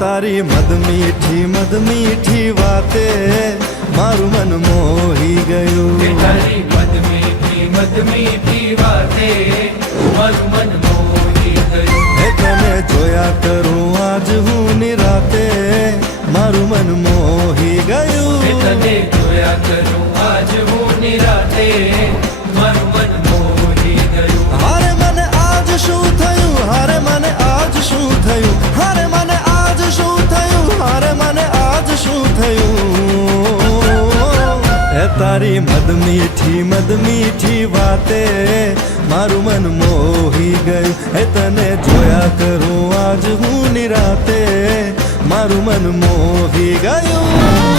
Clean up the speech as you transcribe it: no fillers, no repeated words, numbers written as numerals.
તારી મદ મીઠી વાતે મારું મન મોહી ગયું. તારી મદ મીઠી વાતે મારું મન મોહી ગયું. તને જોયા કરું આજ હું નિરાતે મારું મન મોહી ગયું. તને જોયા કરું આજ હું નિરાતે મારું મન મોહી ગયું. હારે મને આજ શું થયું, હારે મને આજ શું થયું, હારે મને આજ શું થયું, હારે મને આજ શું થયું. એ તારી મદ મીઠી વાતે મારું મન મોહી ગયું. એ તને જોયા કરું આજ હું નિરાતે મારું મન મોહી ગયું.